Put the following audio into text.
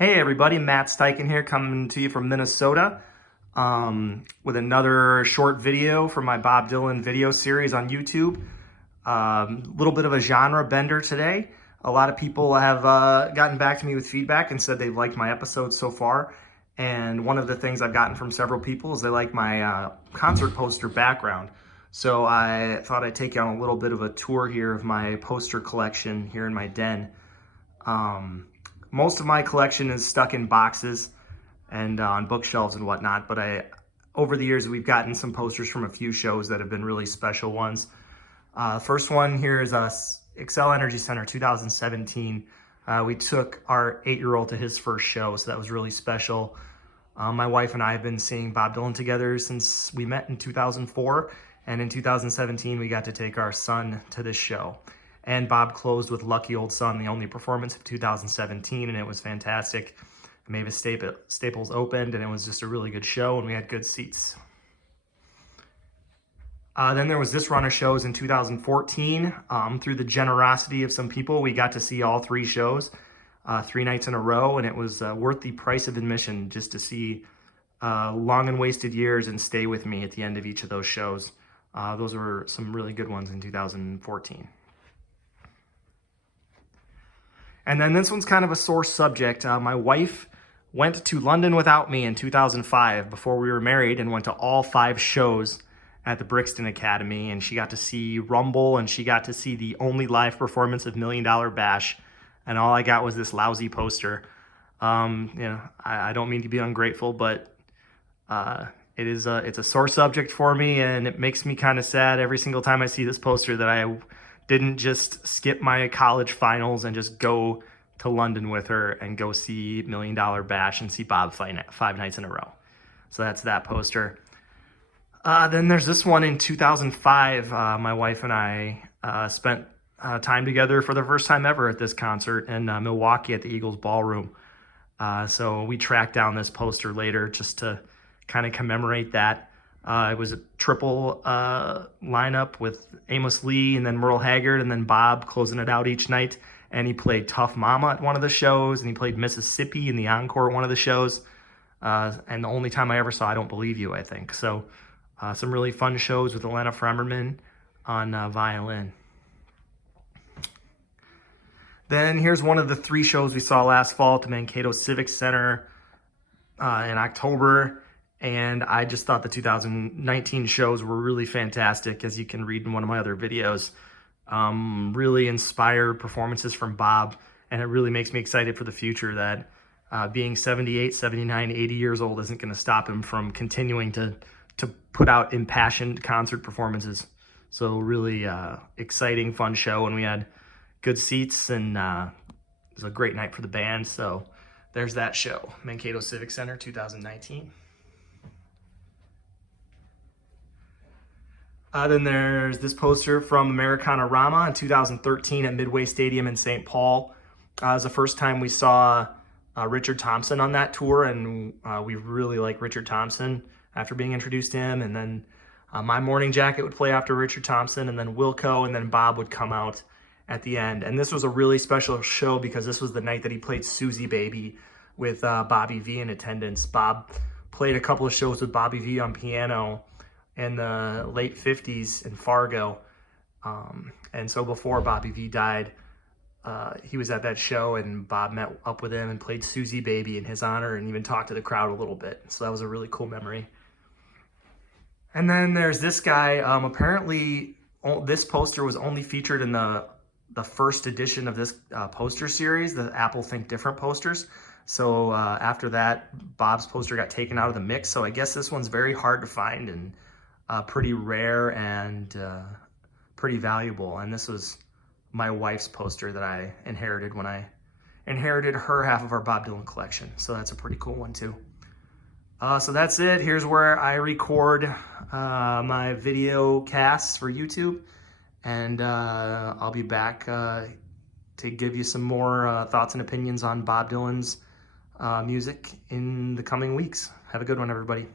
Hey everybody, Matt Steichen here coming to you from Minnesota with another short video from my Bob Dylan video series on YouTube. A little bit of a genre bender today. A lot of people have gotten back to me with feedback and said they've liked my episodes so far. And one of the things I've gotten from several people is they like my concert poster background. So I thought I'd take you on a little bit of a tour here of my poster collection here in my den. Most of my collection is stuck in boxes and on bookshelves and whatnot, but over the years, we've gotten some posters from a few shows that have been really special ones. First one here is Xcel Energy Center 2017. We took our 8-year-old to his first show, so that was really special. My wife and I have been seeing Bob Dylan together since we met in 2004, and in 2017, we got to take our son to this show. And Bob closed with Lucky Old Son, the only performance of 2017, and it was fantastic. Mavis Staples opened, and it was just a really good show, and we had good seats. Then there was this run of shows in 2014. Through the generosity of some people, we got to see all 3 shows, 3 nights in a row, and it was worth the price of admission just to see Long and Wasted Years and Stay With Me at the end of each of those shows. Those were some really good ones in 2014. And then this one's kind of a sore subject. My wife went to London without me in 2005 before we were married and went to all 5 shows at the Brixton Academy. And she got to see Rumble and she got to see the only live performance of $1 Million Bash. And all I got was this lousy poster. I don't mean to be ungrateful, but it's a sore subject for me, and it makes me kind of sad every single time I see this poster that I didn't just skip my college finals and just go to London with her and go see $1 Million Bash and see Bob 5 nights in a row. So that's that poster. Then there's this one in 2005. My wife and I spent time together for the first time ever at this concert in Milwaukee at the Eagles Ballroom. So we tracked down this poster later just to kind of commemorate that. It was a triple lineup with Amos Lee and then Merle Haggard and then Bob closing it out each night. And he played Tough Mama at one of the shows, and he played Mississippi in the encore at one of the shows. And the only time I ever saw I Don't Believe You, I think. So some really fun shows with Elena Fremerman on violin. Then here's one of the 3 shows we saw last fall at the Mankato Civic Center in October. And I just thought the 2019 shows were really fantastic, as you can read in one of my other videos. Really inspired performances from Bob, and it really makes me excited for the future that being 78, 79, 80 years old isn't going to stop him from continuing to put out impassioned concert performances. So really exciting, fun show, and we had good seats, and it was a great night for the band. So there's that show, Mankato Civic Center 2019. Then there's this poster from Americana Rama in 2013 at Midway Stadium in St. Paul. It was the first time we saw Richard Thompson on that tour, and we really like Richard Thompson after being introduced to him. And then My Morning Jacket would play after Richard Thompson, and then Wilco, and then Bob would come out at the end. And this was a really special show because this was the night that he played Susie Baby with Bobby V in attendance. Bob played a couple of shows with Bobby V on piano in the late 50s in Fargo. And so before Bobby V died, he was at that show, and Bob met up with him and played Susie Baby in his honor and even talked to the crowd a little bit. So that was a really cool memory. And then there's this guy. Apparently, this poster was only featured in the first edition of this poster series, the Apple Think Different posters. So after that, Bob's poster got taken out of the mix. So I guess this one's very hard to find and pretty rare and pretty valuable. And this was my wife's poster that I inherited when I inherited her half of our Bob Dylan collection. So that's a pretty cool one too. So that's it. Here's where I record my video casts for YouTube. And I'll be back to give you some more thoughts and opinions on Bob Dylan's music in the coming weeks. Have a good one, everybody.